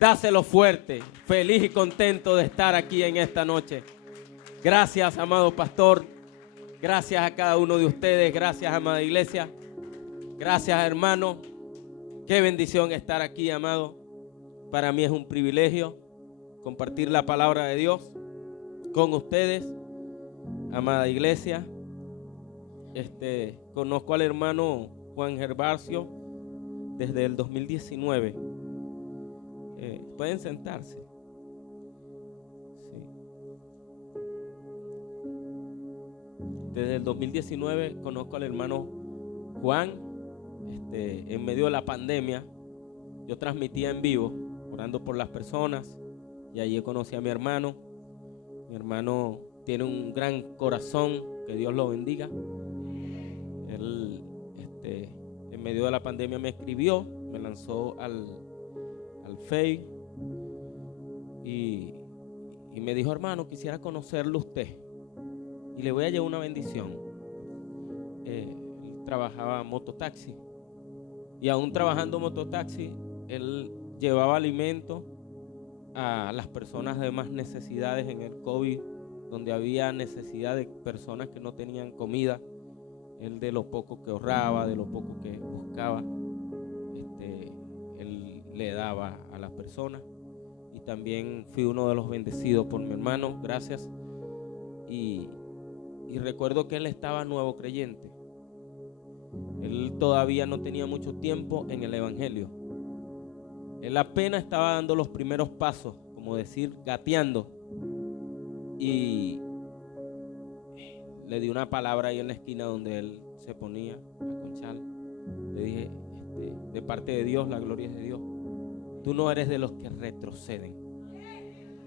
Dáselo fuerte, feliz y contento de estar aquí en esta noche. Gracias, amado pastor. Gracias a cada uno de ustedes. Gracias, amada iglesia. Gracias, hermano. Qué bendición estar aquí, amado. Para mí es un privilegio compartir la palabra de Dios con ustedes, amada iglesia. Conozco al hermano Juan Gervasio desde el 2019. Pueden sentarse. Sí. Desde el 2019 conozco al hermano Juan. En medio de la pandemia, yo transmitía en vivo, orando por las personas, y allí conocí a mi hermano. Mi hermano tiene un gran corazón, que Dios lo bendiga. Él, en medio de la pandemia me escribió, me lanzó al Face y me dijo: hermano, quisiera conocerlo usted y le voy a llevar una bendición. Él trabajaba mototaxi y aún trabajando mototaxi, él llevaba alimento a las personas de más necesidades en el COVID, donde había necesidad de personas que no tenían comida. Él, de lo poco que ahorraba, de lo poco que buscaba, él le daba a las personas. Y también fui uno de los bendecidos por mi hermano, gracias. Y recuerdo que él estaba nuevo creyente. Él todavía no tenía mucho tiempo en el evangelio. Él apenas estaba dando los primeros pasos, como decir, gateando. Y le di una palabra ahí en la esquina donde él se ponía a conchar. Le dije: de parte de Dios, la gloria es de Dios. Tú no eres de los que retroceden.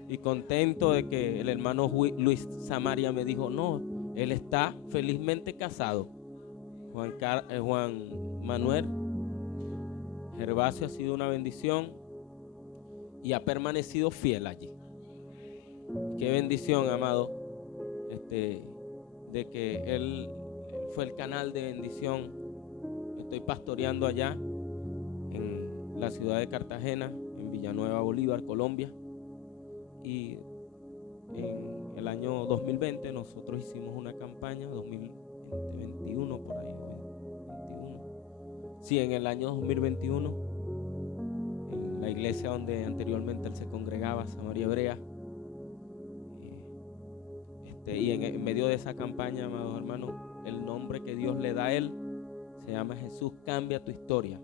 Y contento de que el hermano Luis Samaria me dijo: no, él está felizmente casado. Juan Manuel Gervasio ha sido una bendición y ha permanecido fiel allí. Qué bendición, amado, de que él fue el canal de bendición. Estoy pastoreando allá en la ciudad de Cartagena, en Villanueva, Bolívar, Colombia. Y en el año 2020 nosotros hicimos una campaña, 2021 por ahí, 21. Sí, en el año 2021, en la iglesia donde anteriormente él se congregaba, Samaria Hebrea. Y en medio de esa campaña, amados hermanos, el nombre que Dios le da a él se llama Jesús Cambia Tu Historia.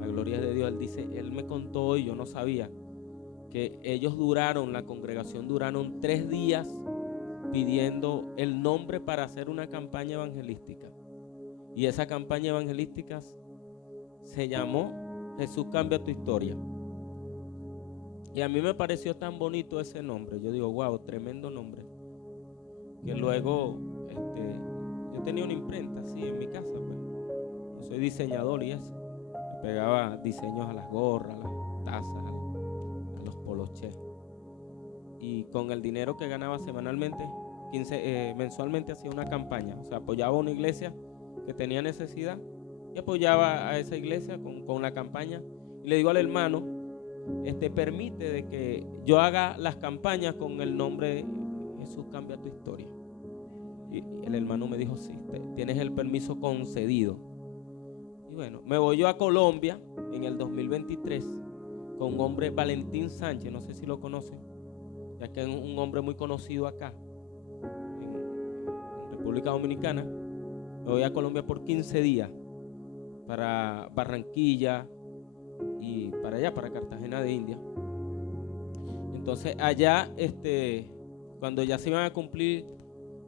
La gloria de Dios. Él dice, él me contó hoy, yo no sabía, que ellos la congregación duraron 3 días pidiendo el nombre para hacer una campaña evangelística. Y esa campaña evangelística se llamó Jesús Cambia Tu Historia. Y a mí me pareció tan bonito ese nombre. Yo digo, wow, tremendo nombre. Que luego, yo tenía una imprenta así en mi casa, pues. Yo soy diseñador y eso. Me pegaba diseños a las gorras, a las tazas, a los polochés. Y con el dinero que ganaba semanalmente, mensualmente hacía una campaña. O sea, apoyaba a una iglesia que tenía necesidad y apoyaba a esa iglesia con la campaña. Y le digo al hermano, permite de que yo haga las campañas con el nombre Jesús Cambia Tu Historia. Y el hermano me dijo, sí, tienes el permiso concedido. Y bueno, me voy yo a Colombia en el 2023 con un hombre, Valentín Sánchez, no sé si lo conocen, ya que es un hombre muy conocido acá en República Dominicana. Me voy a Colombia por 15 días para Barranquilla y para allá, para Cartagena de India. Entonces allá, cuando ya se iban a cumplir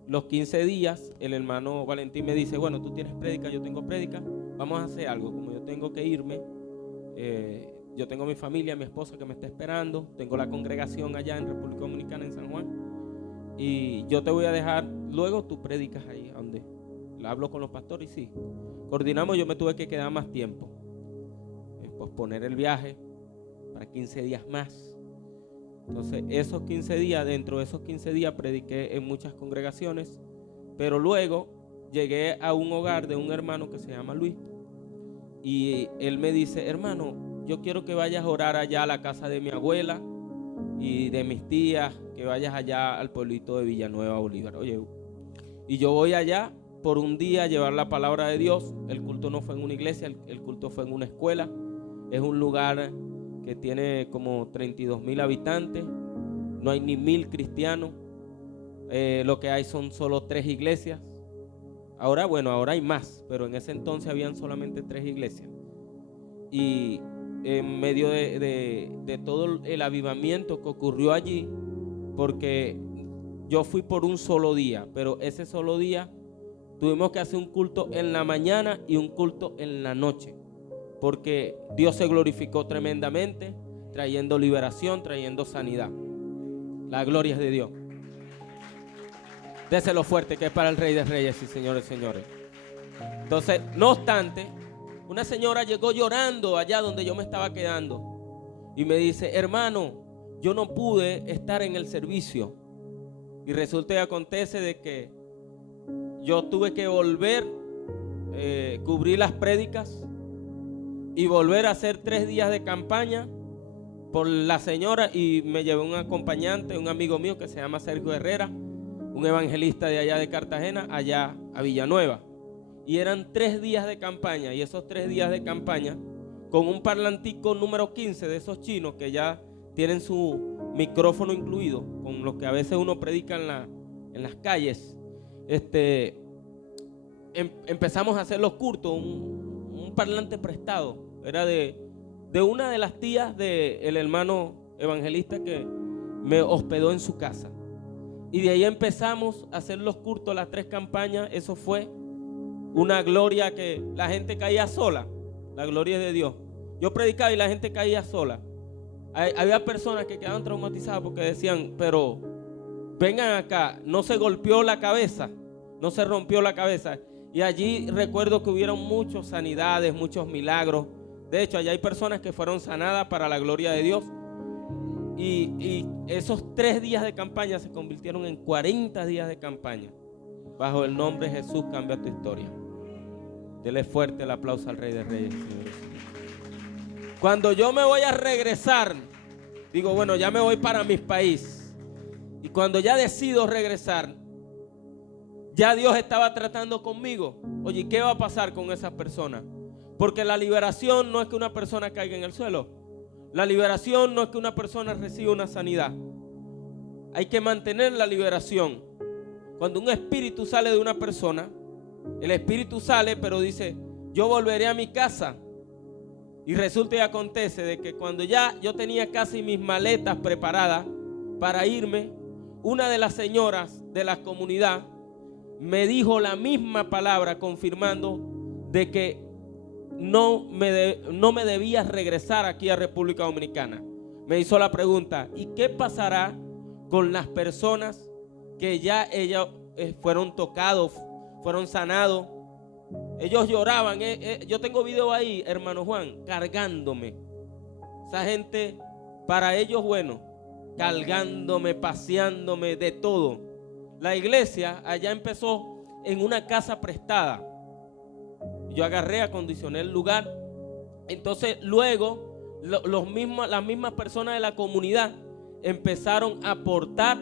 los 15 días, el hermano Valentín me dice, bueno, tú tienes prédica, yo tengo prédica, vamos a hacer algo. Como yo tengo que irme, yo tengo mi familia, mi esposa que me está esperando, tengo la congregación allá en República Dominicana, en San Juan, y yo te voy a dejar, luego tú predicas ahí, donde hablo con los pastores. Y sí, coordinamos. Yo me tuve que quedar más tiempo, posponer el viaje para 15 días más. Entonces esos 15 días, dentro de esos 15 días prediqué en muchas congregaciones, pero luego llegué a un hogar de un hermano que se llama Luis, y él me dice, hermano, yo quiero que vayas a orar allá a la casa de mi abuela y de mis tías, que vayas allá al pueblito de Villanueva, Bolívar. Oye, y yo voy allá por un día a llevar la palabra de Dios. El culto no fue en una iglesia, el culto fue en una escuela. Es un lugar que tiene como 32,000 habitantes, no hay ni 1,000 cristianos, lo que hay son solo 3 iglesias. Ahora, bueno, ahora hay más, pero en ese entonces habían solamente 3 iglesias. Y en medio de todo el avivamiento que ocurrió allí, porque yo fui por un solo día, pero ese solo día tuvimos que hacer un culto en la mañana y un culto en la noche, porque Dios se glorificó tremendamente, trayendo liberación, trayendo sanidad. La gloria es de Dios. Déselo fuerte, que es para el Rey de Reyes y Señores, señores. Entonces, no obstante, una señora llegó llorando allá donde yo me estaba quedando y me dice: hermano, yo no pude estar en el servicio. Y resulta y acontece de que yo tuve que volver, cubrir las prédicas y volver a hacer 3 días de campaña por la señora, y me llevé un acompañante, un amigo mío que se llama Sergio Herrera, un evangelista de allá de Cartagena, allá a Villanueva. Y eran 3 días de campaña, y esos 3 días de campaña, con un parlantico número 15 de esos chinos que ya tienen su micrófono incluido, con los que a veces uno predica en las calles, empezamos a hacer los cultos, un parlante prestado, era de una de las tías del hermano evangelista que me hospedó en su casa. Y de ahí empezamos a hacer los cultos, las 3 campañas. Eso fue una gloria, que la gente caía sola. La gloria es de Dios. Yo predicaba y la gente caía sola. Había personas que quedaban traumatizadas porque decían: pero vengan acá, no se golpeó la cabeza, no se rompió la cabeza. Y allí recuerdo que hubieron muchas sanidades, muchos milagros. De hecho, allá hay personas que fueron sanadas para la gloria de Dios. Y esos 3 días de campaña se convirtieron en 40 días de campaña. Bajo el nombre de Jesús cambia tu historia. Dele fuerte el aplauso al Rey de Reyes, señores. Cuando yo me voy a regresar, digo, bueno, ya me voy para mi país. Y cuando ya decido regresar, ya Dios estaba tratando conmigo. Oye, ¿qué va a pasar con esas personas? Porque la liberación no es que una persona caiga en el suelo. La liberación no es que una persona reciba una sanidad. Hay que mantener la liberación. Cuando un espíritu sale de una persona, el espíritu sale, pero dice: yo volveré a mi casa. Y resulta y acontece de que cuando ya yo tenía casi mis maletas preparadas para irme, una de las señoras de la comunidad me dijo la misma palabra, confirmando de que no me debía regresar aquí a República Dominicana. Me hizo la pregunta: ¿y qué pasará con las personas que ya ellos fueron tocados, fueron sanados? Ellos lloraban. Yo tengo video ahí, hermano Juan, cargándome. Esa gente, para ellos, bueno, cargándome, paseándome, de todo. La iglesia allá empezó en una casa prestada. Yo agarré, acondicioné el lugar. Entonces luego las mismas personas de la comunidad empezaron a aportar,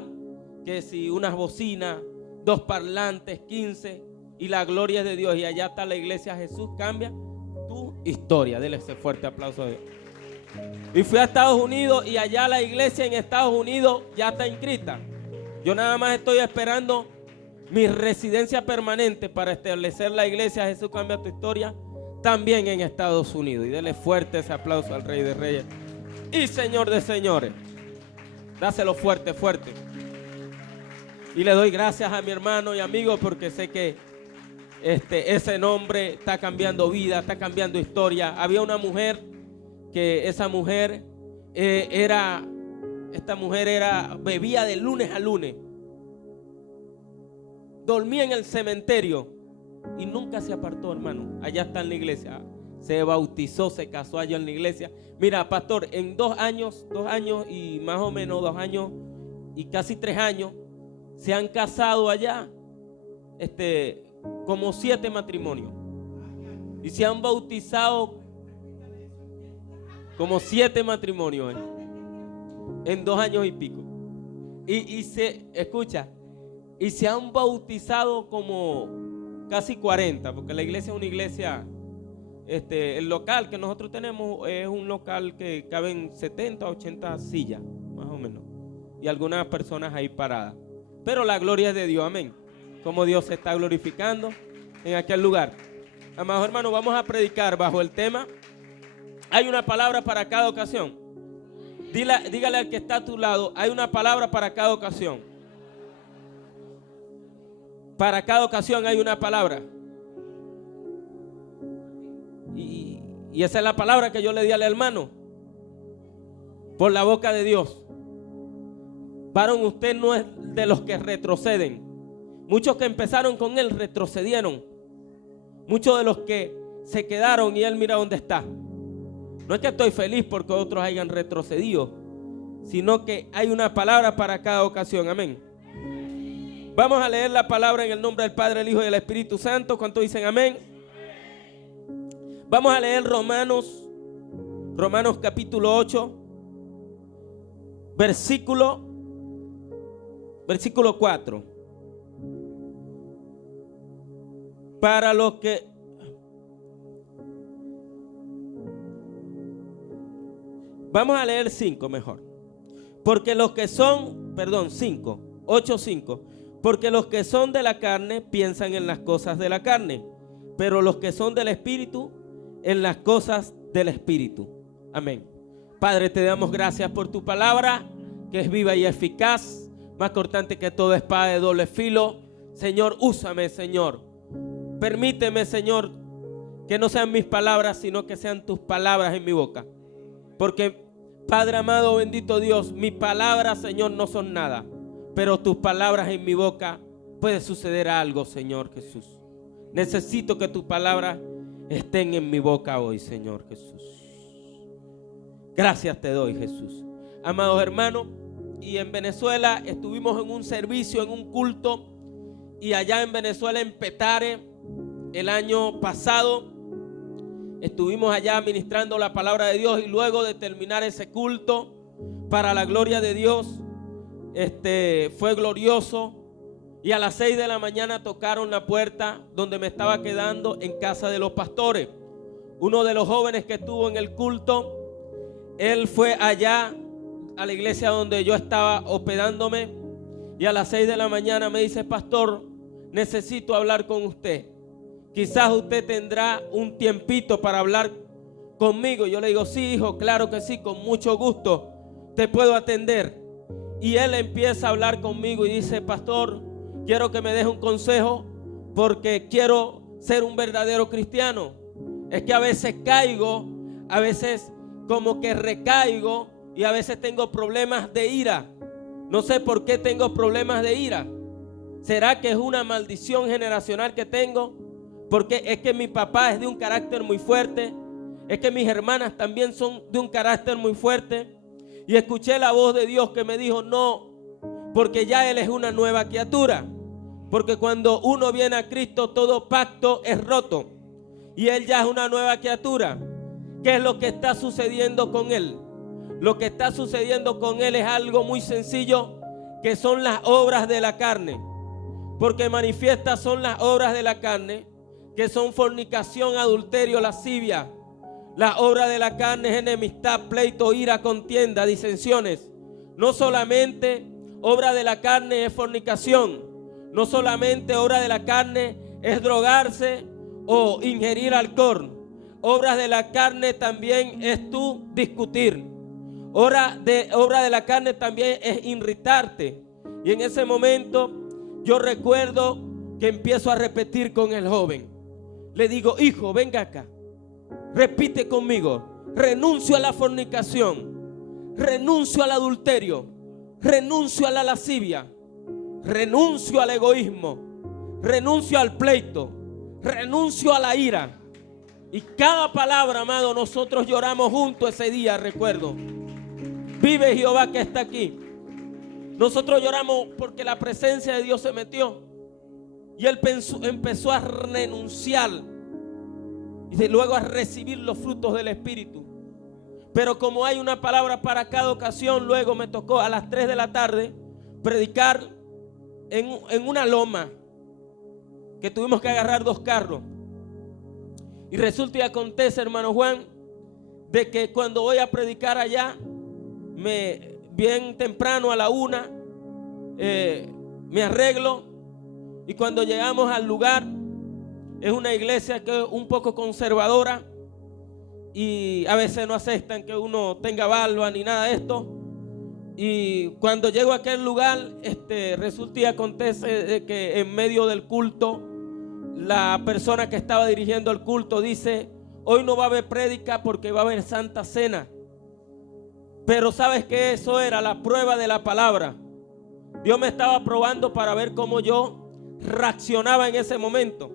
que si unas bocinas, 2 parlantes, 15, y la gloria es de Dios. Y allá está la iglesia Jesús cambia tu historia. Dele ese fuerte aplauso a Dios. Y fui a Estados Unidos, y allá la iglesia en Estados Unidos ya está inscrita. Yo nada más estoy esperando mi residencia permanente para establecer la iglesia Jesús cambia tu historia también en Estados Unidos. Y dele fuerte ese aplauso al Rey de Reyes y Señor de señores. Dáselo fuerte, fuerte. Y le doy gracias a mi hermano y amigo, porque sé que ese nombre está cambiando vida, está cambiando historia. Había una mujer que bebía de lunes a lunes. Dormía en el cementerio y nunca se apartó, hermano. Allá está en la iglesia. Se bautizó, se casó allá en la iglesia. Mira, pastor, en 2 años y más o menos 2 años y casi 3 años, se han casado allá como 7 matrimonios. Y se han bautizado como 7 matrimonios en 2 años y pico. Y se han bautizado como casi 40, porque la iglesia es una iglesia, el local que nosotros tenemos es un local que caben 70 a 80 sillas, más o menos, y algunas personas ahí paradas. Pero la gloria es de Dios, amén. Como Dios se está glorificando en aquel lugar. Amados hermanos, vamos a predicar bajo el tema: hay una palabra para cada ocasión. Dígale al que está a tu lado: hay una palabra para cada ocasión. Para cada ocasión hay una palabra. Y esa es la palabra que yo le di al hermano, por la boca de Dios. Varón, usted no es de los que retroceden. Muchos que empezaron con él retrocedieron. Muchos de los que se quedaron y él mira dónde está. No es que estoy feliz porque otros hayan retrocedido, sino que hay una palabra para cada ocasión. Amén. Vamos a leer la palabra en el nombre del Padre, el Hijo y el Espíritu Santo. ¿Cuántos dicen amén? Vamos a leer Romanos capítulo 8, versículo 4. Para los que vamos a leer 5 mejor. Porque los que son, 8:5. Porque los que son de la carne piensan en las cosas de la carne, pero los que son del Espíritu en las cosas del Espíritu. Amén. Padre, te damos gracias por tu palabra, que es viva y eficaz, más cortante que toda espada de doble filo. Señor, úsame, Señor. Permíteme, Señor, que no sean mis palabras, sino que sean tus palabras en mi boca. Porque, Padre amado, bendito Dios, mis palabras, Señor, no son nada, pero tus palabras en mi boca puede suceder algo, Señor Jesús. Necesito que tus palabras estén en mi boca hoy, Señor Jesús. Gracias te doy, Jesús. Amados hermanos, y en Venezuela estuvimos en un servicio, en un culto, y allá en Venezuela, en Petare, el año pasado, estuvimos allá ministrando la palabra de Dios, y luego de terminar ese culto, para la gloria de Dios, fue glorioso. Y a las 6 de la mañana tocaron la puerta donde me estaba quedando en casa de los pastores. Uno de los jóvenes que estuvo en el culto, él fue allá a la iglesia donde yo estaba hospedándome, y a las 6 de la mañana me dice: pastor, necesito hablar con usted. Quizás usted tendrá un tiempito para hablar conmigo. Yo le digo: sí, hijo, claro que sí, con mucho gusto te puedo atender. Y él empieza a hablar conmigo y dice: pastor, quiero que me deje un consejo porque quiero ser un verdadero cristiano. Es que a veces caigo, a veces como que recaigo, y a veces tengo problemas de ira. No sé por qué tengo problemas de ira. ¿Será que es una maldición generacional que tengo? Porque es que mi papá es de un carácter muy fuerte. Es que mis hermanas también son de un carácter muy fuerte. Y escuché la voz de Dios que me dijo: no, porque ya Él es una nueva criatura. Porque cuando uno viene a Cristo, todo pacto es roto, y Él ya es una nueva criatura. ¿Qué es lo que está sucediendo con Él? Lo que está sucediendo con Él es algo muy sencillo, que son las obras de la carne. Porque manifiestas son las obras de la carne, que son fornicación, adulterio, lascivia. La obra de la carne es enemistad, pleito, ira, contienda, disensiones. No solamente obra de la carne es fornicación. No solamente obra de la carne es drogarse o ingerir alcohol. Obras de la carne también es tú discutir. Obra de la carne también es irritarte. Y en ese momento yo recuerdo que empiezo a repetir con el joven. Le digo: hijo, venga acá. Repite conmigo: renuncio a la fornicación, renuncio al adulterio, renuncio a la lascivia, renuncio al egoísmo, renuncio al pleito, renuncio a la ira. Y cada palabra, amado, nosotros lloramos juntos ese día, recuerdo. Vive Jehová que está aquí. Nosotros lloramos porque la presencia de Dios se metió. Y él empezó a renunciar y luego a recibir los frutos del Espíritu. Pero como hay una palabra para cada ocasión, luego me tocó a las 3 de la tarde predicar en una loma que tuvimos que agarrar 2 carros. Y resulta y acontece, hermano Juan, de que cuando voy a predicar allá, bien temprano a la 1, me arreglo, y cuando llegamos al lugar, es una iglesia que es un poco conservadora y a veces no aceptan que uno tenga barba ni nada de esto. Y cuando llego a aquel lugar, resulta y acontece de que en medio del culto, la persona que estaba dirigiendo el culto dice: hoy no va a haber prédica porque va a haber Santa Cena. Pero ¿sabes qué? Eso era la prueba de la palabra. Dios me estaba probando para ver cómo yo reaccionaba en ese momento.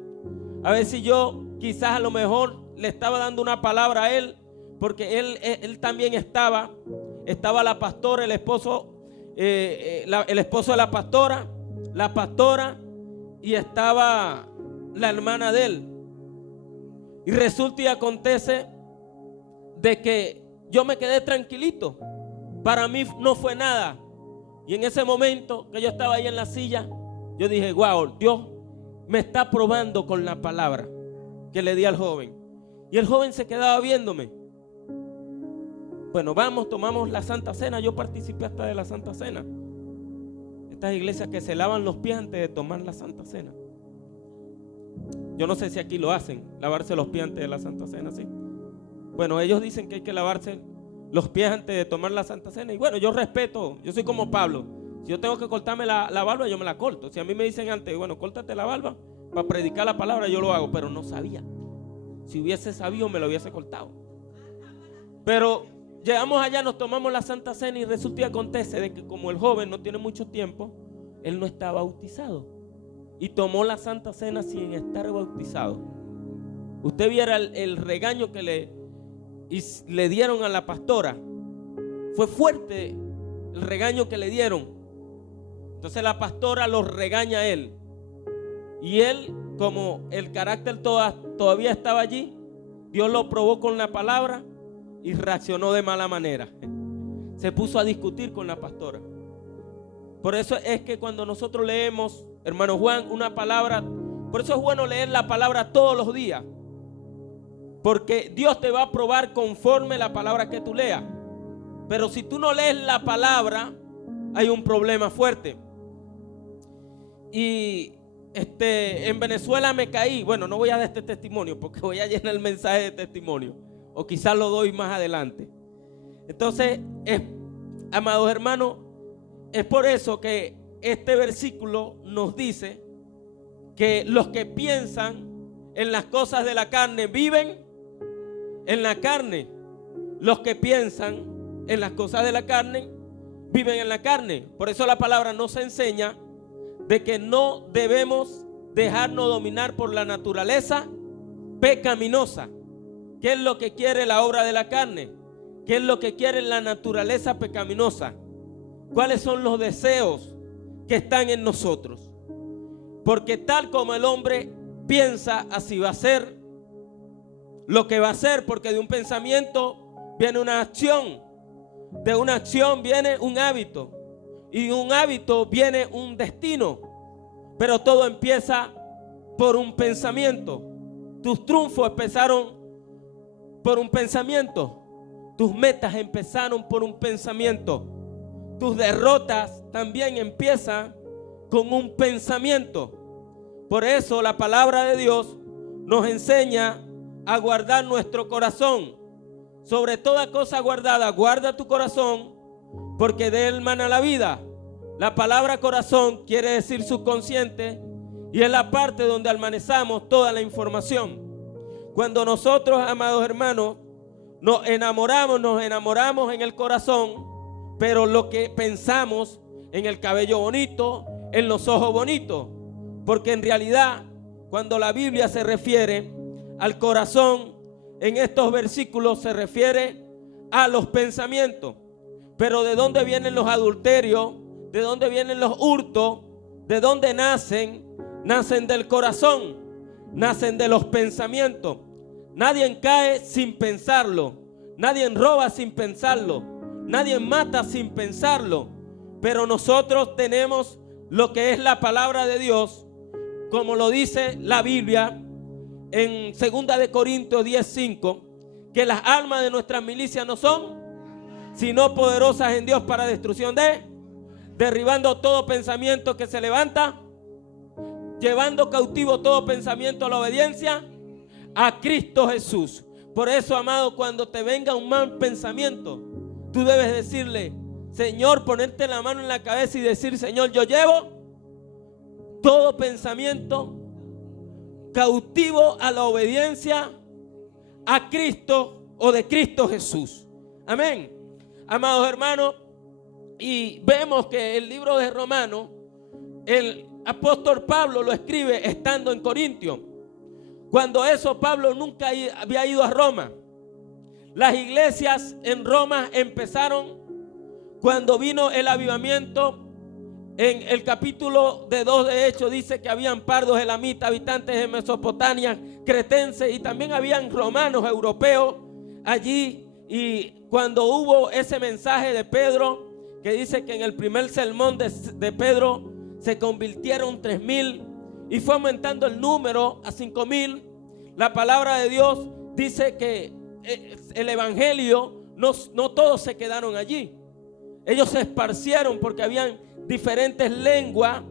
A ver si yo quizás a lo mejor le estaba dando una palabra a él, porque él también estaba la pastora, el esposo de la pastora, y estaba la hermana de él. Y resulta y acontece de que yo me quedé tranquilito. Para mí no fue nada. Y en ese momento que yo estaba ahí en la silla, yo dije: wow, Dios me está probando con la palabra que le di al joven. Y el joven se quedaba viéndome. Bueno, tomamos la Santa Cena. Yo participé hasta de la Santa Cena. Estas iglesias que se lavan los pies antes de tomar la Santa Cena. Yo no sé si aquí lo hacen, lavarse los pies antes de la Santa Cena, ¿sí? Bueno, ellos dicen que hay que lavarse los pies antes de tomar la Santa Cena. Y bueno, yo respeto, yo soy como Pablo. Si yo tengo que cortarme la barba, yo me la corto. Si a mí me dicen antes, bueno, córtate la barba para predicar la palabra, yo lo hago. Pero no sabía. Si hubiese sabido, me lo hubiese cortado. Pero llegamos allá, nos tomamos la Santa Cena y resulta y acontece de que como el joven no tiene mucho tiempo, él no está bautizado. Y tomó la Santa Cena sin estar bautizado. Usted viera el regaño que le dieron a la pastora. Fue fuerte el regaño que le dieron. Entonces la pastora lo regaña a él. Y él, como el carácter todavía estaba allí, Dios lo probó con la palabra y reaccionó de mala manera. Se puso a discutir con la pastora. Por eso es que cuando nosotros leemos, hermano Juan, una palabra, por eso es bueno leer la palabra todos los días. Porque Dios te va a probar conforme la palabra que tú leas. Pero si tú no lees la palabra, hay un problema fuerte. Y en Venezuela me caí. Bueno, no voy a dar este testimonio porque voy a llenar el mensaje de testimonio. O quizás lo doy más adelante. Entonces, amados hermanos, es por eso que este versículo nos dice que los que piensan en las cosas de la carne viven en la carne. Los que piensan en las cosas de la carne viven en la carne. Por eso la palabra nos enseña de que no debemos dejarnos dominar por la naturaleza pecaminosa. ¿Qué es lo que quiere la obra de la carne? ¿Qué es lo que quiere la naturaleza pecaminosa? ¿Cuáles son los deseos que están en nosotros? Porque tal como el hombre piensa, así va a ser lo que va a ser, porque de un pensamiento viene una acción, de una acción viene un hábito, y de un hábito viene un destino. Pero todo empieza por un pensamiento. Tus triunfos empezaron por un pensamiento. Tus metas empezaron por un pensamiento. Tus derrotas también empiezan con un pensamiento. Por eso la palabra de Dios nos enseña a guardar nuestro corazón. Sobre toda cosa guardada, guarda tu corazón, porque de él mana la vida. La palabra corazón quiere decir subconsciente y es la parte donde almacenamos toda la información. Cuando nosotros, amados hermanos, nos enamoramos en el corazón, pero lo que pensamos en el cabello bonito, en los ojos bonitos. Porque en realidad, cuando la Biblia se refiere al corazón, en estos versículos se refiere a los pensamientos. Pero ¿de dónde vienen los adulterios? ¿De dónde vienen los hurtos? ¿De dónde nacen? Nacen del corazón, nacen de los pensamientos. Nadie cae sin pensarlo. Nadie roba sin pensarlo. Nadie mata sin pensarlo. Pero nosotros tenemos lo que es la palabra de Dios, como lo dice la Biblia en 2 de Corintios 10:5, que las armas de nuestras milicias no son sino poderosas en Dios para destrucción derribando todo pensamiento que se levanta, llevando cautivo todo pensamiento a la obediencia a Cristo Jesús. Por eso, amado, cuando te venga un mal pensamiento, tú debes decirle: Señor, ponerte la mano en la cabeza y decir: Señor, yo llevo todo pensamiento cautivo a la obediencia a Cristo o de Cristo Jesús. Amén. Amados hermanos, y vemos que el libro de Romanos, el apóstol Pablo lo escribe estando en Corintios. Cuando eso, Pablo nunca había ido a Roma. Las iglesias en Roma empezaron cuando vino el avivamiento. En el capítulo 2 de Hechos dice que habían pardos, elamitas, habitantes de Mesopotamia, cretenses, y también habían romanos, europeos allí. Y cuando hubo ese mensaje de Pedro, que dice que en el primer sermón de Pedro se convirtieron 3,000 y fue aumentando el número a 5,000. La palabra de Dios dice que el evangelio, no todos se quedaron allí. Ellos se esparcieron porque habían diferentes lenguas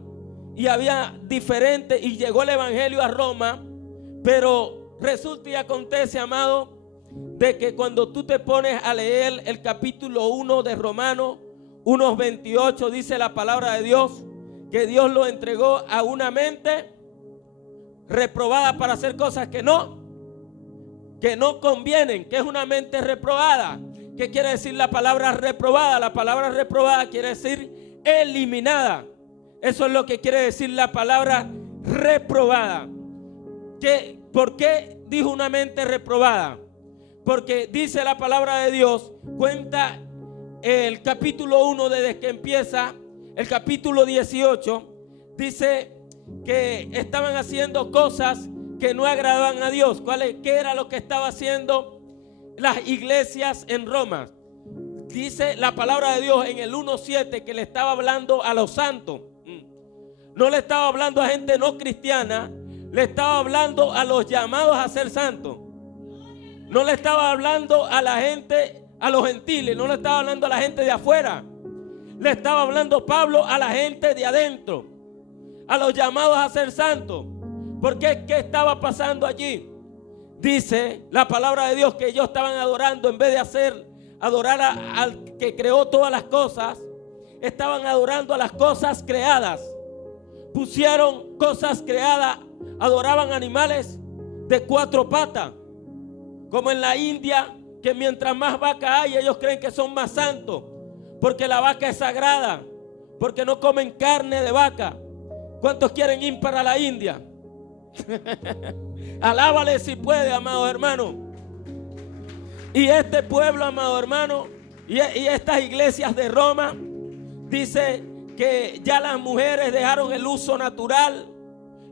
y había diferentes, y llegó el evangelio a Roma. Pero resulta y acontece, amado, de que cuando tú te pones a leer el capítulo 1 de Romanos 1:28, dice la palabra de Dios que Dios lo entregó a una mente reprobada para hacer cosas que no convienen. ¿Qué es una mente reprobada? ¿Qué quiere decir la palabra reprobada? La palabra reprobada quiere decir eliminada. Eso es lo que quiere decir la palabra reprobada. ¿Por qué dijo una mente reprobada? Porque dice la palabra de Dios, cuenta el capítulo 1 desde que empieza, el capítulo 18, dice que estaban haciendo cosas que no agradaban a Dios. ¿Qué era lo que estaba haciendo las iglesias en Roma? Dice la palabra de Dios en el 1:7 que le estaba hablando a los santos. No le estaba hablando a gente no cristiana, le estaba hablando a los llamados a ser santos. No le estaba hablando a la gente, a los gentiles, no le estaba hablando a la gente de afuera. Le estaba hablando Pablo a la gente de adentro, a los llamados a ser santos. ¿Por qué? ¿Qué estaba pasando allí? Dice la palabra de Dios que ellos estaban adorando, en vez de adorar al que creó todas las cosas, estaban adorando a las cosas creadas. Pusieron cosas creadas, adoraban animales de 4 patas. Como en la India, que mientras más vaca hay, ellos creen que son más santos, porque la vaca es sagrada, porque no comen carne de vaca. ¿Cuántos quieren ir para la India? Alábale si puede, amado hermano. Y este pueblo, amado hermano, y estas iglesias de Roma, dice que ya las mujeres dejaron el uso natural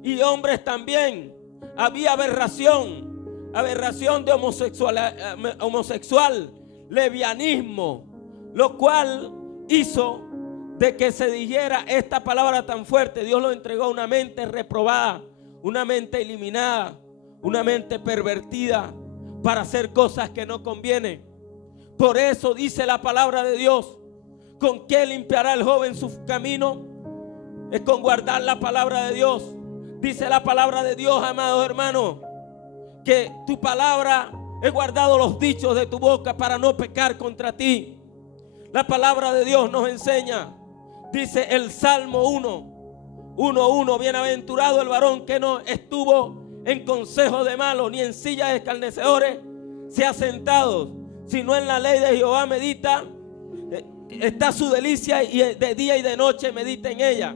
y hombres también. Había aberración de homosexual, lesbianismo, lo cual hizo de que se dijera esta palabra tan fuerte. Dios lo entregó a una mente reprobada, una mente eliminada, una mente pervertida para hacer cosas que no convienen. Por eso dice la palabra de Dios: ¿con qué limpiará el joven su camino? Es con guardar la palabra de Dios. Dice la palabra de Dios, amados hermanos, que tu palabra, he guardado los dichos de tu boca para no pecar contra ti. La palabra de Dios nos enseña, dice el Salmo 1:1, bienaventurado el varón que no estuvo en consejo de malos, ni en silla de escarnecedores se ha sentado, sino en la ley de Jehová medita, está su delicia, y de día y de noche medita en ella.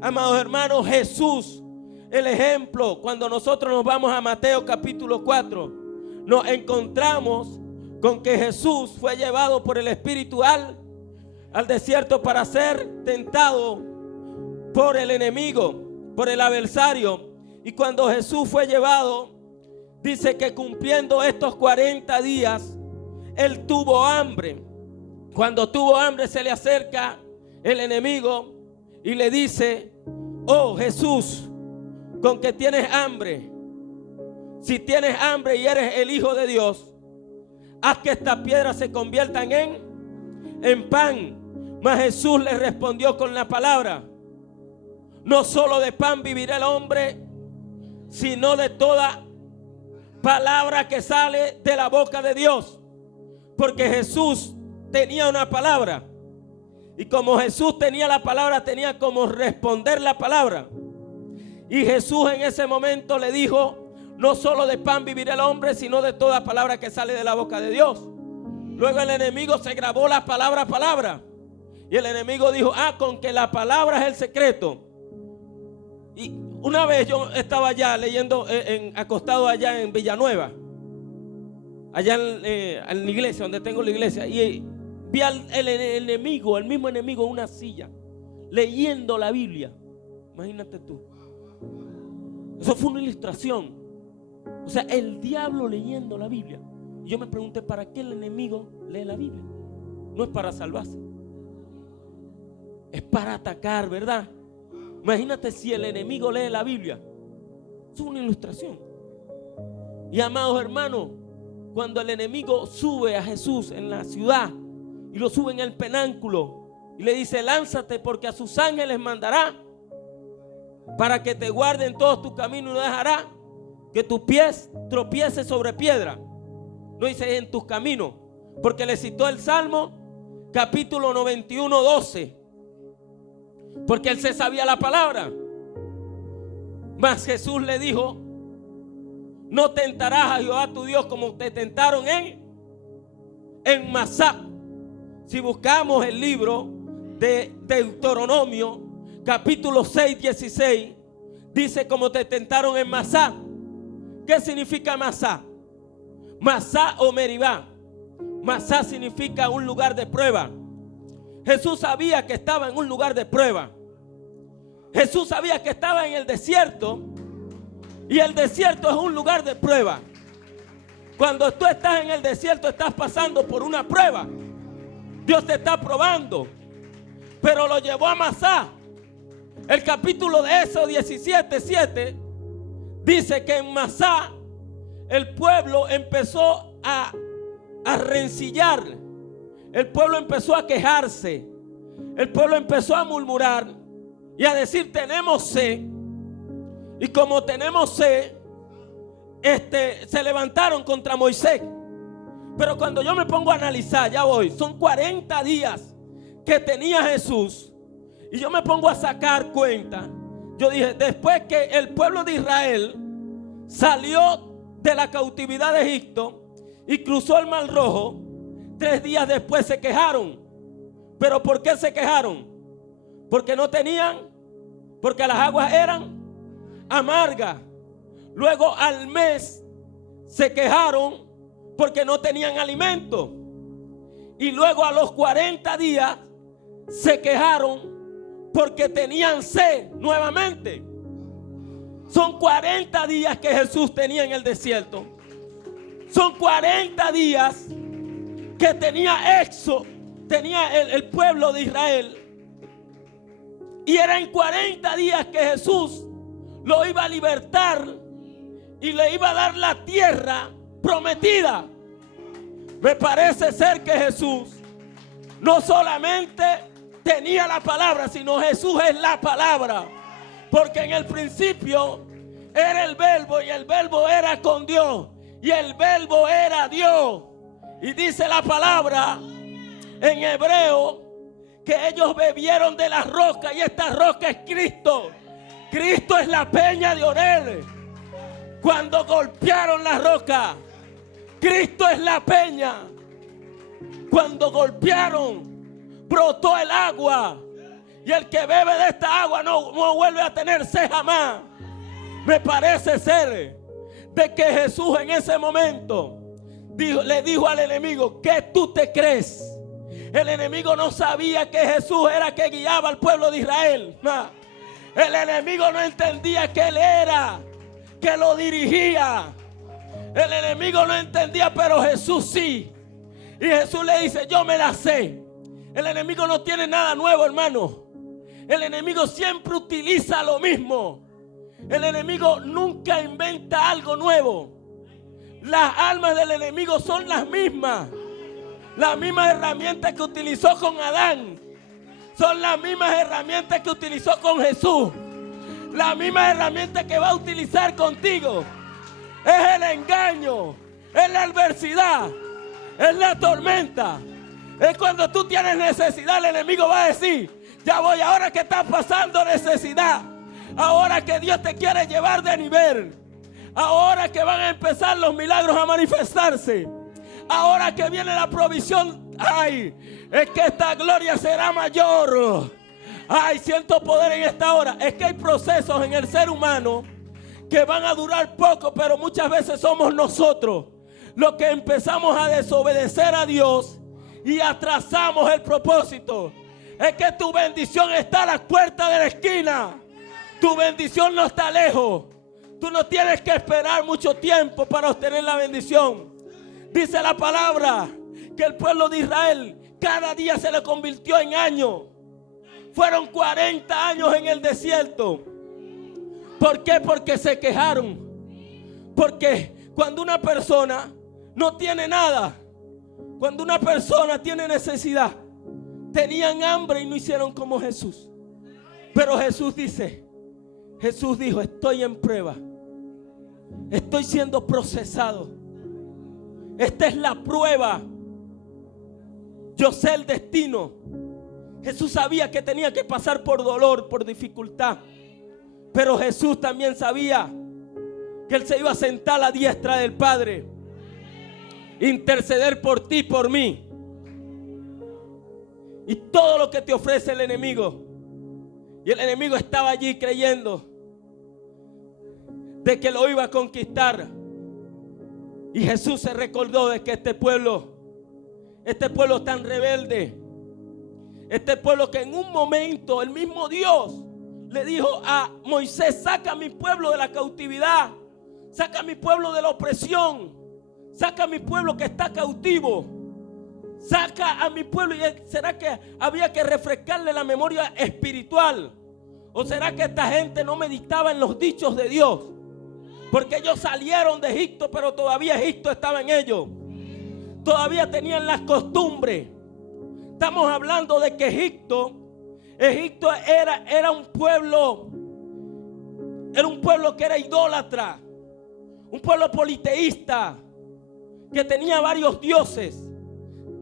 Amados hermanos, Jesús, el ejemplo, cuando nosotros nos vamos a Mateo capítulo 4, nos encontramos con que Jesús fue llevado por el Espíritu al desierto para ser tentado por el enemigo, por el adversario. Y cuando Jesús fue llevado, dice que cumpliendo estos 40 días, él tuvo hambre. Cuando tuvo hambre se le acerca el enemigo y le dice: oh Jesús, con que tienes hambre, si tienes hambre y eres el Hijo de Dios, haz que estas piedras se conviertan en pan. Mas Jesús le respondió con la palabra: no solo de pan vivirá el hombre, sino de toda palabra que sale de la boca de Dios. Porque Jesús tenía una palabra, y como Jesús tenía la palabra, tenía como responder la palabra. Y Jesús en ese momento le dijo: no solo de pan vivirá el hombre, sino de toda palabra que sale de la boca de Dios. Luego el enemigo se grabó la palabra. Y el enemigo dijo: con que la palabra es el secreto. Y una vez yo estaba allá leyendo, acostado allá en Villanueva, allá en la iglesia, donde tengo la iglesia, y vi al enemigo, el mismo enemigo, en una silla, leyendo la Biblia. Imagínate tú. Eso fue una ilustración. O sea, el diablo leyendo la Biblia. Y yo me pregunté: ¿para qué el enemigo lee la Biblia? No es para salvarse, es para atacar, ¿verdad? Imagínate si el enemigo lee la Biblia. Es una ilustración. Y amados hermanos, cuando el enemigo sube a Jesús en la ciudad y lo sube en el penáculo y le dice: lánzate, porque a sus ángeles mandará para que te guarden todos tus caminos y no dejará que tus pies tropiece sobre piedra. No dice en tus caminos, porque le citó el Salmo capítulo 91, 12. Porque él se sabía la palabra. Mas Jesús le dijo: no tentarás a Jehová tu Dios como te tentaron en Masá. Si buscamos el libro de Deuteronomio capítulo 6, 16, dice: como te tentaron en Masá. ¿Qué significa Masá? Masá o Meribá. Masá significa un lugar de prueba. Jesús sabía que estaba en un lugar de prueba. Jesús sabía que estaba en el desierto, y el desierto es un lugar de prueba. Cuando tú estás en el desierto, estás pasando por una prueba. Dios te está probando. Pero lo llevó a Masá. El capítulo de Éxodo 17, 7 dice que en Masá el pueblo empezó a rencillar. El pueblo empezó a quejarse. El pueblo empezó a murmurar y a decir: tenemos sed. Y como tenemos sed, se levantaron contra Moisés. Pero cuando yo me pongo a analizar, ya voy, son 40 días que tenía Jesús, y yo me pongo a sacar cuenta. Yo dije: después que el pueblo de Israel salió de la cautividad de Egipto y cruzó el Mar Rojo, 3 días después se quejaron. ¿Pero por qué se quejaron? Porque no tenían, porque las aguas eran amargas. Luego al mes se quejaron porque no tenían alimento. Y luego a los 40 días se quejaron porque tenían sed nuevamente. Son 40 días que Jesús tenía en el desierto. Son 40 días que tenía el pueblo de Israel. Y eran 40 días que Jesús lo iba a libertar y le iba a dar la tierra prometida. Me parece ser que Jesús no solamente tenía la palabra, sino Jesús es la palabra. Porque en el principio era el verbo, y el verbo era con Dios, y el verbo era Dios. Y dice la palabra en hebreo que ellos bebieron de la roca, y esta roca es Cristo. Cristo es la peña de Oreb. Cuando golpearon la roca, Cristo es la peña. Cuando golpearon, brotó el agua, y el que bebe de esta agua no vuelve a tener sed jamás. Me parece ser de que Jesús en ese momento le dijo al enemigo: ¿qué tú te crees? El enemigo no sabía que Jesús era que guiaba al pueblo de Israel. El enemigo no entendía que él era que lo dirigía. El enemigo no entendía, pero Jesús sí. Y Jesús le dice, yo me la sé. El enemigo no tiene nada nuevo, hermano. El enemigo siempre utiliza lo mismo. El enemigo nunca inventa algo nuevo. Las armas del enemigo son las mismas. Las mismas herramientas que utilizó con Adán son las mismas herramientas que utilizó con Jesús. Las mismas herramientas que va a utilizar contigo. Es el engaño, es la adversidad, es la tormenta. Es cuando tú tienes necesidad, el enemigo va a decir, ya voy, ahora que estás pasando necesidad, ahora que Dios te quiere llevar de nivel, ahora que van a empezar los milagros a manifestarse, ahora que viene la provisión, ay, es que esta gloria será mayor. Ay, siento poder en esta hora. Es que hay procesos en el ser humano que van a durar poco, pero muchas veces somos nosotros los que empezamos a desobedecer a Dios y atrasamos el propósito. Es que tu bendición está a la puerta de la esquina. Tu bendición no está lejos. Tú no tienes que esperar mucho tiempo para obtener la bendición. Dice la palabra que el pueblo de Israel cada día se le convirtió en año. Fueron 40 años en el desierto. ¿Por qué? Porque se quejaron. Porque cuando una persona no tiene nada, cuando una persona tiene necesidad, tenían hambre y no hicieron como Jesús. Pero Jesús dijo, estoy en prueba. Estoy siendo procesado. Esta es la prueba. Yo sé el destino. Jesús sabía que tenía que pasar por dolor, por dificultad. Pero Jesús también sabía que Él se iba a sentar a la diestra del Padre, interceder por ti, por mí. Y todo lo que te ofrece el enemigo. Y el enemigo estaba allí creyendo de que lo iba a conquistar. Y Jesús se recordó de que este pueblo tan rebelde, este pueblo que en un momento el mismo Dios le dijo a Moisés, saca a mi pueblo de la cautividad, saca a mi pueblo de la opresión, saca a mi pueblo que está cautivo, saca a mi pueblo. ¿Y será que había que refrescarle la memoria espiritual? ¿O será que esta gente no meditaba en los dichos de Dios? Porque ellos salieron de Egipto, pero todavía Egipto estaba en ellos. Todavía tenían las costumbres. Estamos hablando de que Egipto era un pueblo que era idólatra, un pueblo politeísta, que tenía varios dioses,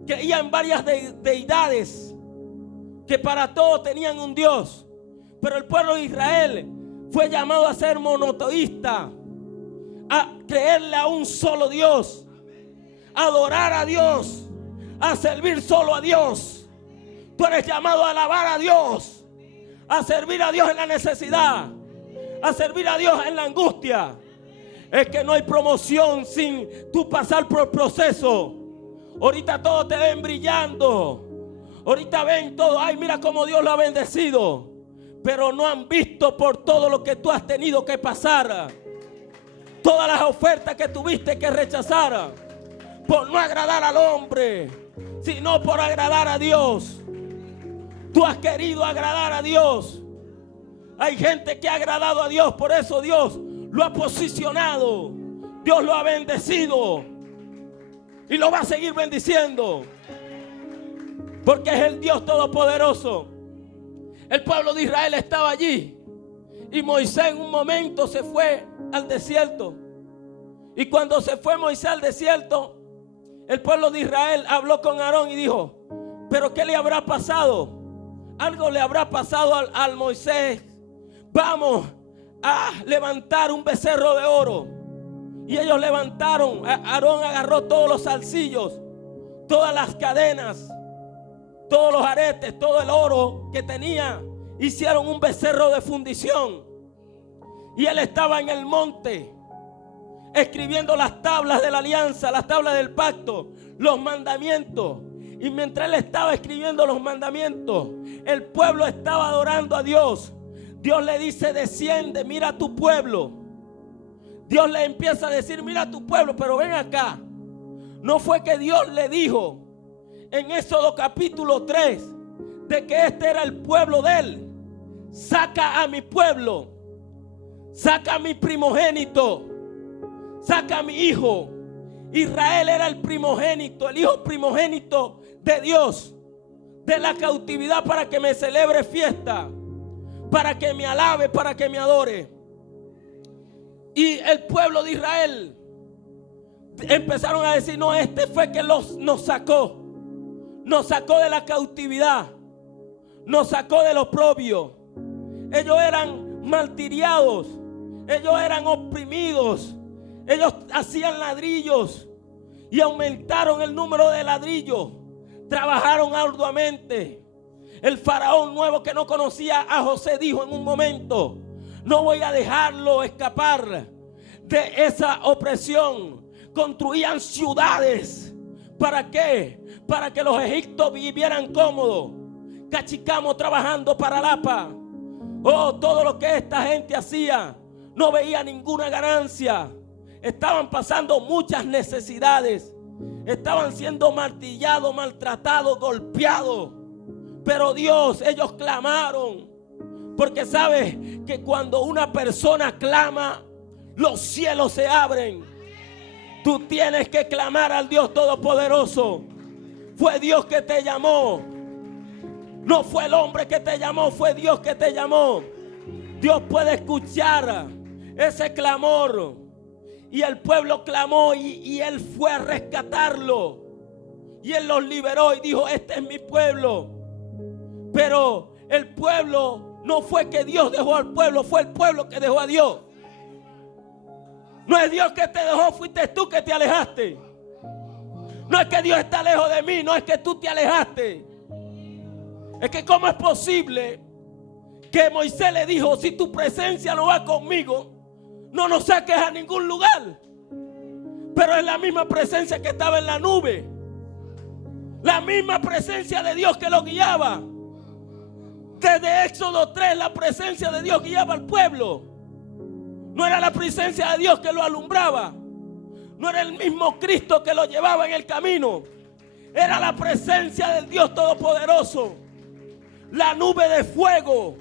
creía en varias deidades, que para todo tenían un Dios. Pero el pueblo de Israel fue llamado a ser monoteísta, a creerle a un solo Dios, a adorar a Dios, a servir solo a Dios. Tú eres llamado a alabar a Dios, a servir a Dios en la necesidad, a servir a Dios en la angustia. Es que no hay promoción sin tú pasar por proceso. Ahorita todos te ven brillando, ahorita ven todo, ay, mira cómo Dios lo ha bendecido, pero no han visto por todo lo que tú has tenido que pasar, todas las ofertas que tuviste que rechazar por no agradar al hombre, sino por agradar a Dios. Tú has querido agradar a Dios. Hay gente que ha agradado a Dios, por eso Dios lo ha posicionado, Dios lo ha bendecido y lo va a seguir bendiciendo, porque es el Dios todopoderoso. El pueblo de Israel estaba allí y Moisés en un momento se fue al desierto. Y cuando se fue Moisés al desierto, el pueblo de Israel habló con Aarón y dijo, ¿pero qué le habrá pasado? Algo le habrá pasado al Moisés. Vamos a levantar un becerro de oro. Y ellos levantaron, Aarón agarró todos los zarcillos, todas las cadenas, todos los aretes, todo el oro que tenía. Hicieron un becerro de fundición. Y él estaba en el monte escribiendo las tablas de la alianza, las tablas del pacto, los mandamientos. Y mientras él estaba escribiendo los mandamientos, el pueblo estaba adorando a Dios. Dios le dice, desciende, mira a tu pueblo. Dios le empieza a decir, mira a tu pueblo, pero ven acá. No fue que Dios le dijo, en Éxodo capítulo 3 de que este era el pueblo de él. Saca a mi pueblo, saca a mi primogénito, saca a mi hijo. Israel era el primogénito, el hijo primogénito de Dios, de la cautividad, para que me celebre fiesta, para que me alabe, para que me adore. Y el pueblo de Israel empezaron a decir: no, este fue que nos sacó de la cautividad, nos sacó del oprobio. Ellos eran martiriados, ellos eran oprimidos, ellos hacían ladrillos y aumentaron el número de ladrillos, trabajaron arduamente. El faraón nuevo, que no conocía a José, dijo en un momento: no voy a dejarlo escapar de esa opresión. Construían ciudades. ¿Para qué? Para que los egipcios vivieran cómodos. Cachicamo trabajando para Lapa. Oh, todo lo que esta gente hacía, no veía ninguna ganancia. Estaban pasando muchas necesidades. Estaban siendo martillados, maltratados, golpeados. Pero Dios, ellos clamaron. Porque sabes que cuando una persona clama, los cielos se abren. Tú tienes que clamar al Dios Todopoderoso. Fue Dios que te llamó. No fue el hombre que te llamó, fue Dios que te llamó. Dios puede escuchar ese clamor. Y el pueblo clamó y Él fue a rescatarlo. Y Él los liberó y dijo: este es mi pueblo. Pero el pueblo no fue que Dios dejó al pueblo, fue el pueblo que dejó a Dios. No es Dios que te dejó, fuiste tú que te alejaste. No es que Dios está lejos de mí, no es que tú te alejaste. Es que ¿cómo es posible que Moisés le dijo: si tu presencia no va conmigo, no nos saques a ningún lugar? Pero es la misma presencia que estaba en la nube, la misma presencia de Dios que lo guiaba. Desde Éxodo 3 la presencia de Dios guiaba al pueblo. No era la presencia de Dios que lo alumbraba. No era el mismo Cristo que lo llevaba en el camino. Era la presencia del Dios Todopoderoso. La nube de fuego.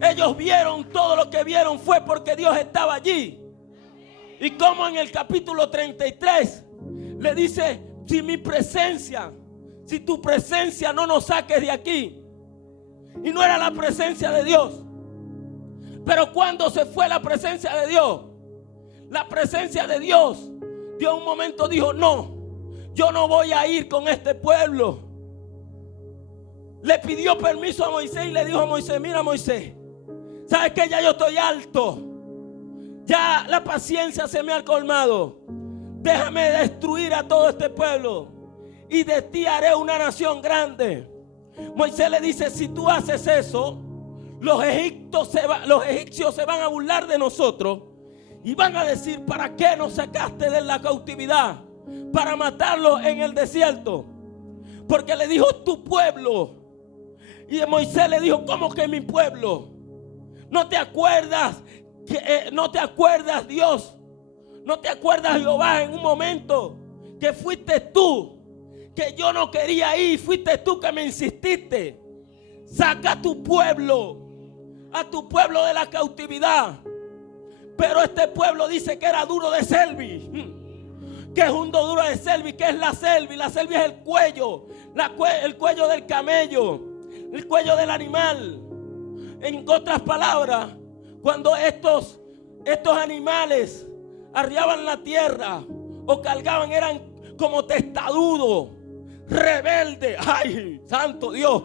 Ellos vieron, todo lo que vieron fue porque Dios estaba allí. Y como en el capítulo 33 le dice: si mi presencia, si tu presencia no nos saques de aquí. Y no era la presencia de Dios. Pero cuando se fue la presencia de Dios, la presencia de Dios, Dios un momento dijo: no, yo no voy a ir con este pueblo. Le pidió permiso a Moisés y le dijo a Moisés: mira, Moisés, sabes que ya yo estoy alto, ya la paciencia se me ha colmado, déjame destruir a todo este pueblo y de ti haré una nación grande. Moisés le dice: si tú haces eso, los egipcios se van a burlar de nosotros y van a decir: ¿para qué nos sacaste de la cautividad? Para matarlos en el desierto. Porque le dijo: tu pueblo. Y Moisés le dijo: ¿cómo que mi pueblo? ¿No te acuerdas no te acuerdas, Dios? ¿No te acuerdas, Jehová, en un momento que fuiste tú, que yo no quería ir, fuiste tú que me insististe? Saca a tu pueblo de la cautividad. Pero este pueblo dice que era duro de cerviz. ¿Qué es un duro de cerviz? ¿Qué es la cerviz? La cerviz es el cuello, el cuello del camello, el cuello del animal. En otras palabras, cuando estos animales arriaban la tierra o cargaban, eran como testarudos, rebeldes. ¡Ay, santo Dios!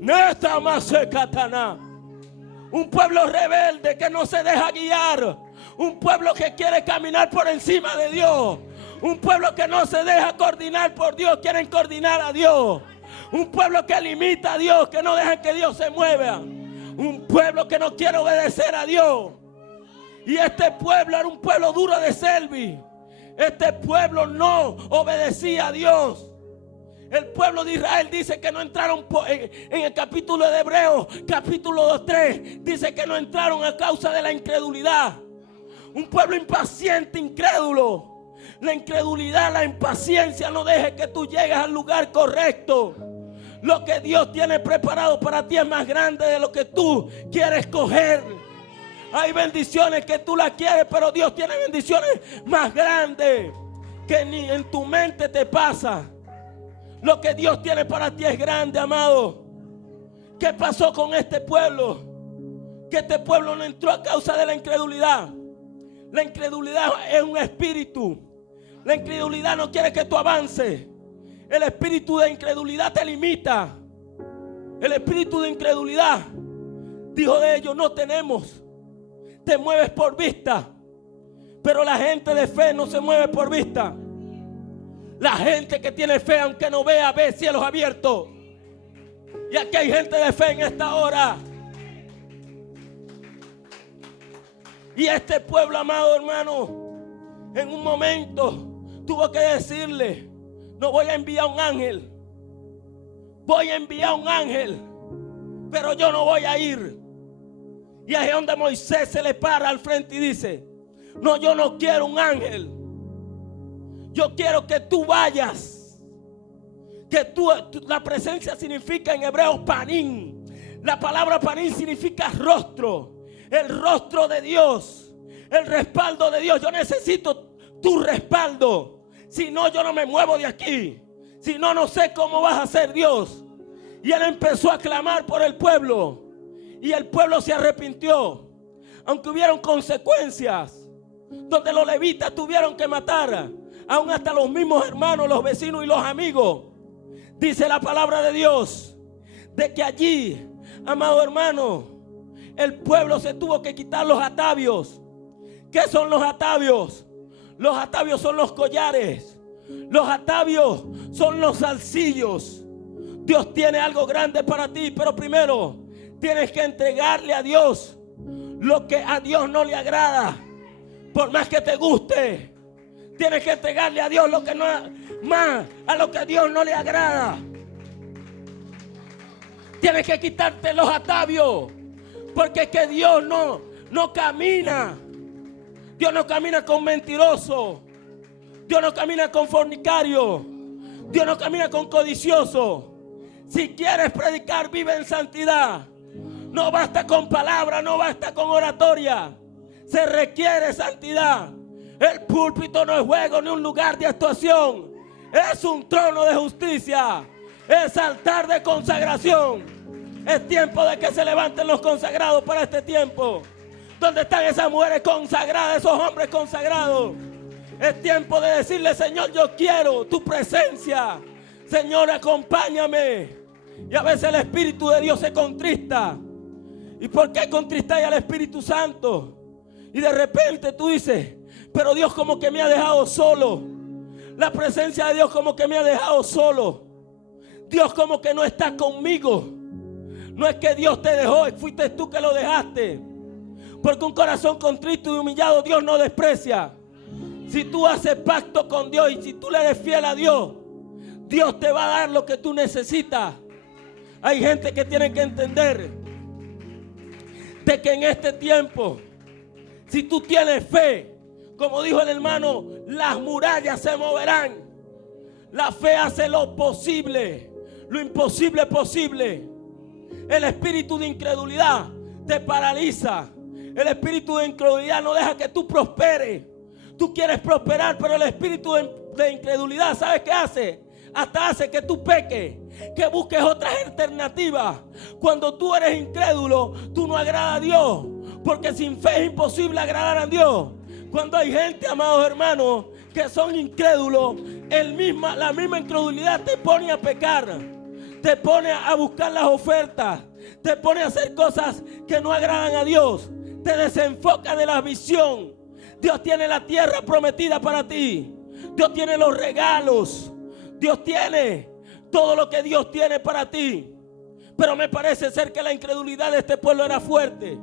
Nesta más catana. Un pueblo rebelde que no se deja guiar. Un pueblo que quiere caminar por encima de Dios. Un pueblo que no se deja coordinar por Dios, quieren coordinar a Dios. Un pueblo que limita a Dios, que no deja que Dios se mueva. Un pueblo que no quiere obedecer a Dios. Y este pueblo era un pueblo duro de cerviz. Este pueblo no obedecía a Dios. El pueblo de Israel dice que no entraron en el capítulo de Hebreos, capítulo 2-3, dice que no entraron a causa de la incredulidad. Un pueblo impaciente, incrédulo. La incredulidad, la impaciencia no deje que tú llegues al lugar correcto. Lo que Dios tiene preparado para ti es más grande de lo que tú quieres coger. Hay bendiciones que tú las quieres, pero Dios tiene bendiciones más grandes que ni en tu mente te pasa. Lo que Dios tiene para ti es grande, amado. ¿Qué pasó con este pueblo? Que este pueblo no entró a causa de la incredulidad. La incredulidad es un espíritu. La incredulidad no quiere que tú avances. El espíritu de incredulidad te limita. El espíritu de incredulidad dijo de ellos: no tenemos. Te mueves por vista. Pero la gente de fe no se mueve por vista. La gente que tiene fe, aunque no vea, ve cielos abiertos. Y aquí hay gente de fe en esta hora. Y este pueblo, amado hermano, en un momento tuvo que decirle: no voy a enviar un ángel. Voy a enviar un ángel, pero yo no voy a ir. Y ahí es donde Moisés se le para al frente y dice: no, yo no quiero un ángel. Yo quiero que tú vayas. Que la presencia significa en hebreo panín. La palabra panín significa rostro. El rostro de Dios. El respaldo de Dios. Yo necesito tu respaldo. Si no, yo no me muevo de aquí. Si no, no sé cómo vas a ser Dios. Y él empezó a clamar por el pueblo. Y el pueblo se arrepintió. Aunque hubieron consecuencias. Donde los levitas tuvieron que matar. Aún hasta los mismos hermanos, los vecinos y los amigos. Dice la palabra de Dios. De que allí, amado hermano, el pueblo se tuvo que quitar los atavios. ¿Qué son los atavios? Los atavios son los collares. Los atavios son los zarcillos. Dios tiene algo grande para ti, pero primero tienes que entregarle a Dios lo que a Dios no le agrada. Por más que te guste, tienes que entregarle a Dios lo que no, más a lo que a Dios no le agrada. Tienes que quitarte los atavios, porque es que Dios no camina. Dios no camina con mentirosos. Dios no camina con fornicarios. Dios no camina con codiciosos. Si quieres predicar, vive en santidad. No basta con palabras, no basta con oratoria. Se requiere santidad. El púlpito no es juego ni un lugar de actuación. Es un trono de justicia. Es altar de consagración. Es tiempo de que se levanten los consagrados para este tiempo. ¿Dónde están esas mujeres consagradas, esos hombres consagrados? Es tiempo de decirle: Señor, yo quiero tu presencia. Señor, acompáñame. Y a veces el Espíritu de Dios se contrista. ¿Y por qué contristáis al Espíritu Santo? Y de repente tú dices: pero Dios como que me ha dejado solo. La presencia de Dios como que me ha dejado solo. Dios como que no está conmigo. No es que Dios te dejó, fuiste tú que lo dejaste. Porque un corazón contrito y humillado Dios no desprecia. Si tú haces pacto con Dios y si tú le eres fiel a Dios, Dios te va a dar lo que tú necesitas. Hay gente que tiene que entender de que en este tiempo, si tú tienes fe, como dijo el hermano, las murallas se moverán. La fe hace lo posible, lo imposible posible. El espíritu de incredulidad te paraliza. El espíritu de incredulidad no deja que tú prosperes. Tú quieres prosperar, pero el espíritu de incredulidad, ¿sabes qué hace? Hasta hace que tú peques, que busques otras alternativas. Cuando tú eres incrédulo, tú no agradas a Dios, porque sin fe es imposible agradar a Dios. Cuando hay gente, amados hermanos, que son incrédulos, la misma incredulidad te pone a pecar, te pone a buscar las ofertas, te pone a hacer cosas que no agradan a Dios, te desenfoca de la visión. Dios tiene la tierra prometida para ti. Dios tiene los regalos. Dios tiene todo lo que Dios tiene para ti. Pero me parece ser que la incredulidad de este pueblo era fuerte.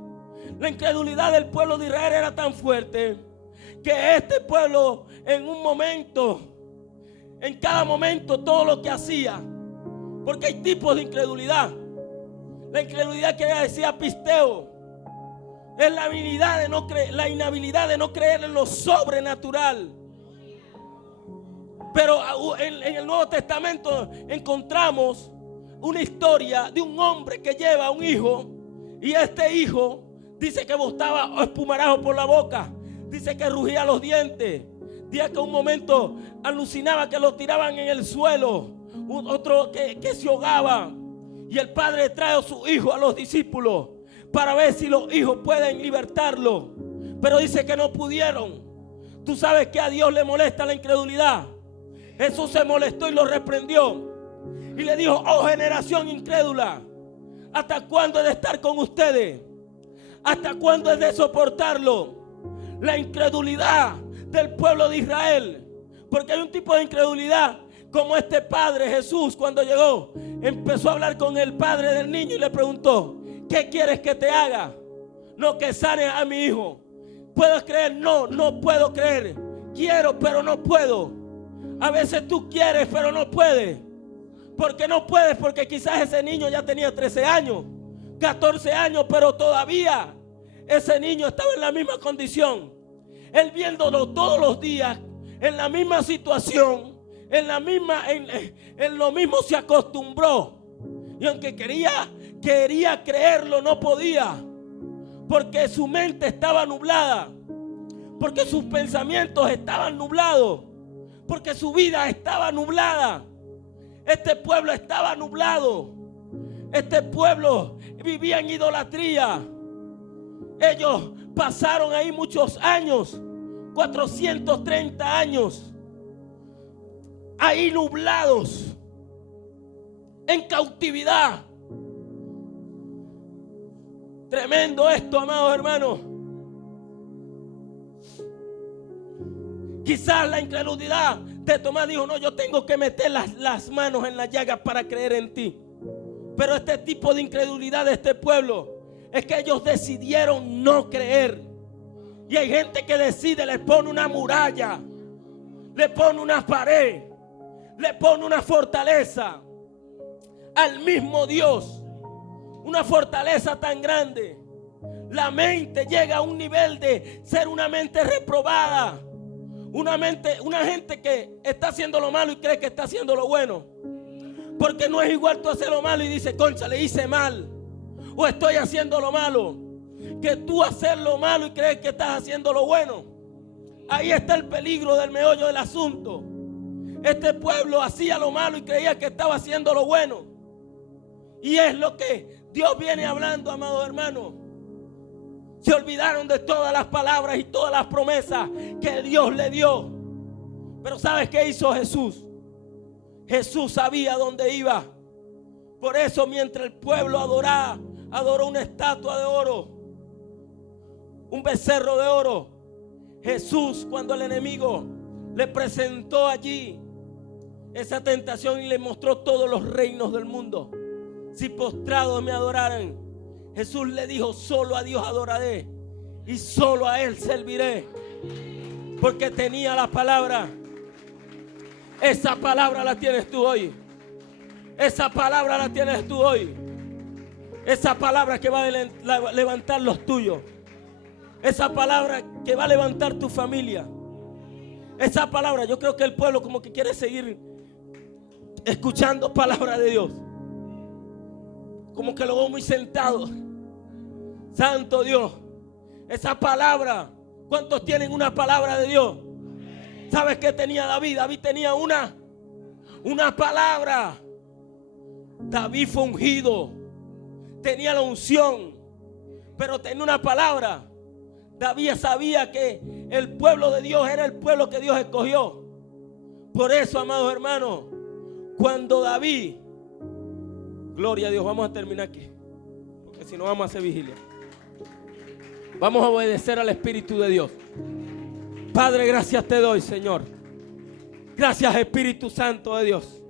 La incredulidad del pueblo de Israel era tan fuerte que este pueblo en un momento, en cada momento, todo lo que hacía, porque hay tipos de incredulidad. La incredulidad que ella decía pisteo es la inhabilidad de no creer en lo sobrenatural. Pero en el Nuevo Testamento encontramos una historia de un hombre que lleva un hijo, y este hijo dice que botaba espumarajo por la boca, dice que rugía los dientes, dice que un momento alucinaba que lo tiraban en el suelo, otro que se ahogaba. Y el padre trae a su hijo a los discípulos para ver si los hijos pueden libertarlo, pero dice que no pudieron. Tú sabes que a Dios le molesta la incredulidad. Jesús se molestó y lo reprendió y le dijo: oh generación incrédula, ¿hasta cuándo he de estar con ustedes? ¿Hasta cuándo he de soportarlo? La incredulidad del pueblo de Israel, porque hay un tipo de incredulidad como este padre. Jesús, cuando llegó, empezó a hablar con el padre del niño y le preguntó: ¿qué quieres que te haga? No, que sane a mi hijo. ¿Puedo creer? No, no puedo creer. Quiero, pero no puedo. A veces tú quieres, pero no puedes. ¿Por qué no puedes? Porque quizás ese niño ya tenía 13 años, 14 años, pero todavía ese niño estaba en la misma condición. Él viéndolo todos los días, en la misma situación, en lo mismo se acostumbró. Y aunque quería creerlo, no podía. Porque su mente estaba nublada. Porque sus pensamientos estaban nublados. Porque su vida estaba nublada. Este pueblo estaba nublado. Este pueblo vivía en idolatría. Ellos pasaron ahí muchos años, 430 años, ahí nublados, en cautividad. Tremendo esto, amados hermanos. Quizás la incredulidad de Tomás dijo: no, yo tengo que meter las manos en las llagas para creer en ti. Pero este tipo de incredulidad de este pueblo es que ellos decidieron no creer. Y hay gente que decide, le pone una muralla, le pone una pared, le pone una fortaleza al mismo Dios. Una fortaleza tan grande. La mente llega a un nivel de ser una mente reprobada. Una gente que está haciendo lo malo y cree que está haciendo lo bueno. Porque no es igual tú hacer lo malo y dices: concha, le hice mal, o estoy haciendo lo malo, que tú hacer lo malo y crees que estás haciendo lo bueno. Ahí está el peligro del meollo del asunto. Este pueblo hacía lo malo y creía que estaba haciendo lo bueno. Y es lo que Dios viene hablando, amados hermanos. Se olvidaron de todas las palabras y todas las promesas que Dios le dio. Pero ¿sabes qué hizo Jesús? Jesús sabía dónde iba. Por eso, mientras el pueblo adoró una estatua de oro, un becerro de oro, Jesús, cuando el enemigo le presentó allí esa tentación y le mostró todos los reinos del mundo, si postrados me adoraran, Jesús le dijo: solo a Dios adoraré y solo a Él serviré. Porque tenía la palabra. Esa palabra la tienes tú hoy. Esa palabra la tienes tú hoy. Esa palabra que va a levantar los tuyos. Esa palabra que va a levantar tu familia. Esa palabra, yo creo que el pueblo como que quiere seguir escuchando palabra de Dios. Como que lo veo muy sentado. Santo Dios. Esa palabra. ¿Cuántos tienen una palabra de Dios? ¿Sabes qué tenía David? David tenía una palabra. David fue ungido. Tenía la unción. Pero tenía una palabra. David sabía que el pueblo de Dios era el pueblo que Dios escogió. Por eso, amados hermanos, cuando David, gloria a Dios, vamos a terminar aquí, porque si no vamos a hacer vigilia. Vamos a obedecer al Espíritu de Dios. Padre, gracias te doy, Señor. Gracias, Espíritu Santo de Dios.